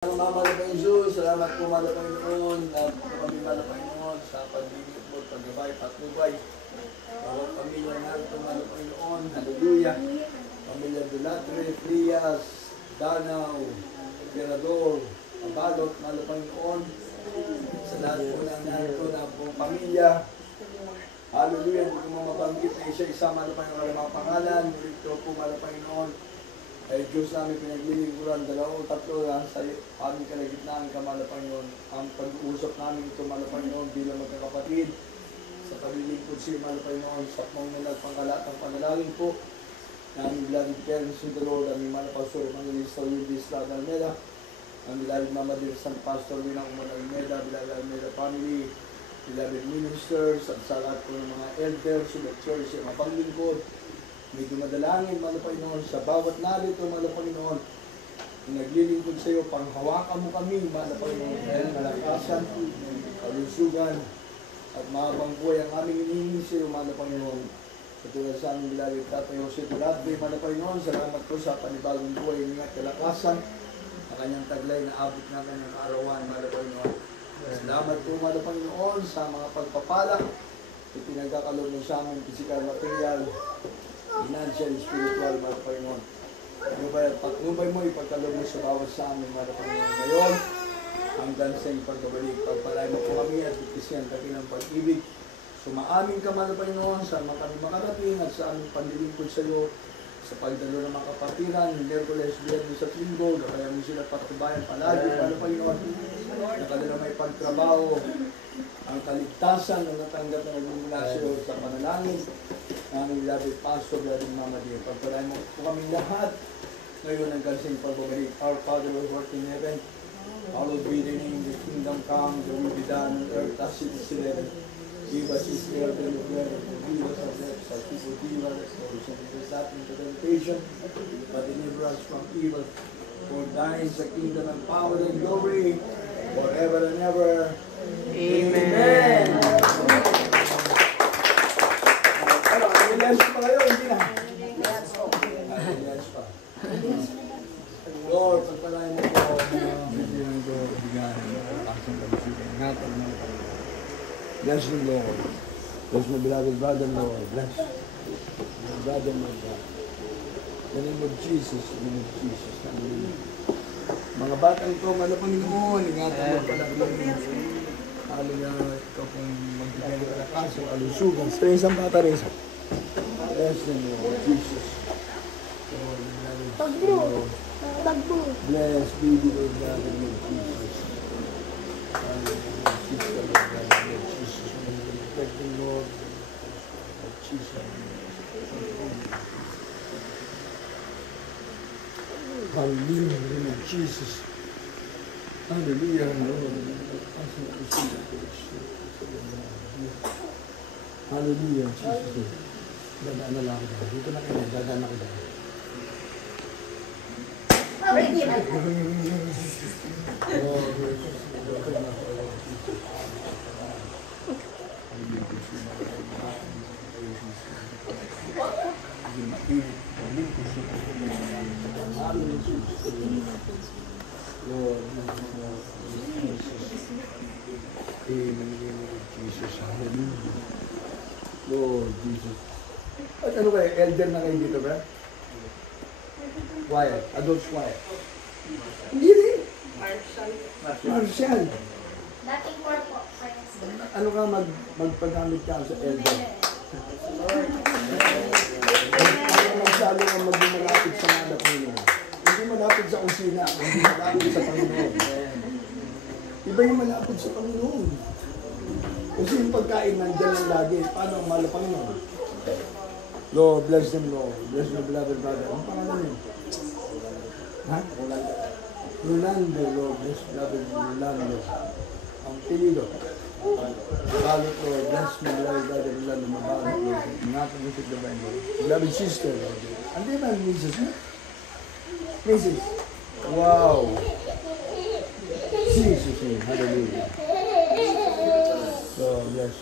Mama na Jesus, salamat po mga Panginoon at kami mga Panginoon sa pagbibig mo, paggabay, patnubay. Bawat pamilya natin mga Panginoon, hallelujah. Pamilya Dulatre, Frias, Danaw, Tirador, Abalot, mga Panginoon. Sa lahat po na natin na pong pamilya. Hallelujah, hindi ko mabanggit na isa-isa mga Panginoon mga pangalan. Ito po mga Panginoon. Ay Diyos namin pinaglilingkuran, 2 o 3 lang sa aming kalagitnaan ka, Mahal na Panginoon. Ang pag-uusap namin ito, Mahal na Panginoon, bilang magkakapatid, sa paglilingkod siya, Mahal na Panginoon, sa mga nagpangkalatang panalangin po, na aming beloved parents in the Lord, aming Mahal na Pastor Evangelista Luis Lada Almeda, ang beloved Mama Dear San Pastor Winang Umar Almeda, beloved Almeda family, beloved ministers, at sa lahat po ng mga elders, sa church, sa mga paglingkod, may dumadalangin, Mahal na Panginoon, sa bawat narito, Mahal na Panginoon, naglilingkod sa iyo, panghawakan mo kami, Mahal na Panginoon, dahil malakasan, kalusugan, at mahabang buhay ang aming hinihingi sa iyo, Mahal na Panginoon. Katulad sa aming beloved Tatay Jose Duarte, Mahal na Panginoon, salamat po sa panibagong buhay ng kalakasan, ang kanyang taglay na abot na kanyang arawan, Mahal na Panginoon. Salamat po, Mahal na Panginoon, sa mga pagpapala, ipinagkakalob mo sa aming physical material, financial, spiritual, Mahal na Panginoon. Patnubay mo, ipagkalob mo sa bawat sa amin, Mahal na Panginoon. Ngayon, hanggang sa ipagkabalik, pagpalay mo po kami at itisyan kami ng pag-ibig. Sumaamin ka, Mahal na Panginoon, sa kami makarating at sa aming panlilingkod sa iyo, sa pagdalo ng mga kapatiran, Miyerkules, Biyernes at Linggo, kaya mo sila patubayan palagi, Mahal na Panginoon, na kanila may pagtrabaho, ang kaligtasan na natanggap na nagmumula sa iyo sa panalangin, aming beloved Pastor, beloved Mama Dear. Pagpalain mo po kami lahat ngayon hanggang sa pagbabalik. Our Father who art in heaven, hallowed be thy name, the kingdom come, the will be done on earth as it is in heaven. Give us this day our daily bread, and forgive us our debts as we forgive others, and lead us not into temptation, but deliver us from evil. For thine is the kingdom and power and glory, forever and ever. Amen. Yes pa kayo, hindi na. Yes pa. Lord, pagpalain mo po, bigyan ko, bigyan asang kalusugan. Ingatan mo po. Bless you, Lord. Bless my beloved brother, Lord. Bless my brother, my God. In the name of Jesus, in the name of Jesus. Hallelujah. Mga batang ito, Mahal na Panginoon, ingatan mo pala kami. Hallelujah, ikaw pong magbigay ng kalakasan, kalusugan. Sa isang bata rin. Bless them, Lord Jesus. Bless, baby, Lord God, in the name of Jesus. Hallelujah, sister, Lord God, in the name of Jesus. Protect them, Lord. Jesus. Hallelujah, in the name of Jesus. Hallelujah, Lord. Hallelujah, Jesus. Dadaan na lang ako. Dito na kayo, dadaan ako dahil. Lord, Jesus, hallelujah. Lord Jesus. At ano kayo, elder na kayo dito ba? Quiet, adults quiet. Hindi rin. Marshall. Dating corpo. Ano ka magpagamit ka sa elder? Ano magsalo ka maging malapit sa mga Panginoon? Hindi malapit sa kusina, hindi malapit sa Panginoon. Iba yung malapit sa Panginoon. Kasi yung pagkain nandiyan lang lagi. Paano ang mahal na Panginoon? Lord, bless them, Lord. Bless my beloved brother. Ang pangalan niyo? Ha? Rolando, Lord. Bless beloved Rolando. Ang pilido. Mabalot, Lord. Bless my beloved brother Rolando. Mabalot, Lord. Ingatan mo sa gabayan, Lord. Beloved sister, Lord. Andi ba ang Mrs. mo? Mrs. Wow. Jesus, hallelujah. So, bless.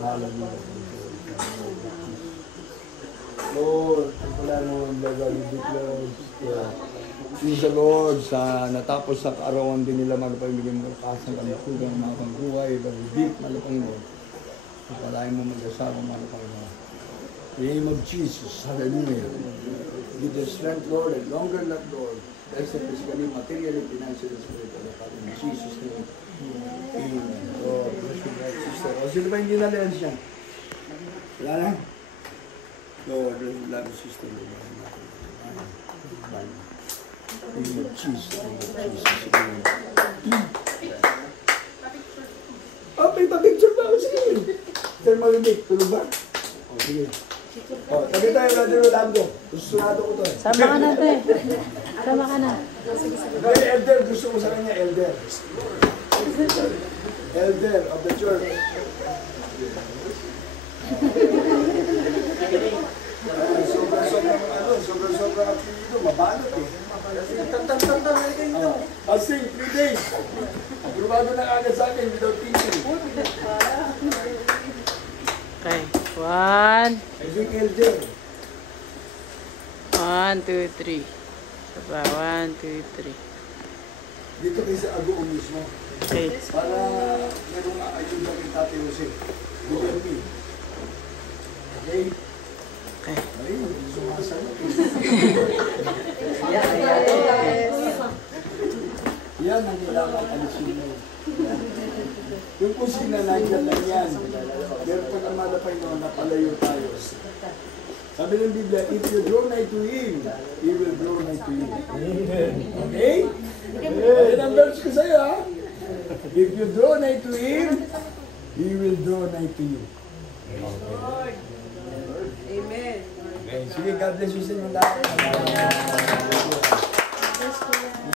Hallelujah. Lord, ang pala mo ang lagal, you declare, Praise the Lord sa natapos sa kaarawan din nila mga Panginoon, malakas ang kalusugan, mga pangbuhay, balibig, mga Panginoon. Pagpalain mo mag-asawa, mga Panginoon. In the name of Jesus, hallelujah. Give the strength, Lord, and longer life, Lord. Bless them physically, materially, financially, spiritually. In Jesus' name. Amen. So, bless you, my sister. O, sino ba hindi nalayan siya? Wala na? Lord, bless you, love you, sister. Amen. In Jesus' name. Oh, may pa-picture ba? Sige. Sir, mag-picture. Tulog ba? O, sige. O, tabi tayo, Brother Rolando. Susunado ko to eh. Sama ka na to eh. Sama ka na. May elder, gusto ko sa kanya, elder. Elder of the church. Sobrang apelido, mabalot eh. Asing, 3 days. Aprobado na agad sa akin without thinking. Okay. 1, I think elder. 1, 2, 3. Saba, 1, 2, 3. Dito kayo sa Agoon mismo. Okay. Para merong ayuda kay Tate Jose. Bigyan me. Okay? Okay. Ay, sumasagot. Yan ang kailangan alisin mo. Yung kusina nandiyan lang yan. Pero pag ang malapay mo, napalayo tayo. Sabi ng Biblia, if you draw nigh to Him, He will draw nigh to you. Okay? Yan ang verse ko sa'yo, ha? If you draw nigh to Him, He will draw nigh to you. Amen. Okay, sige, God bless you sa inyo lahat.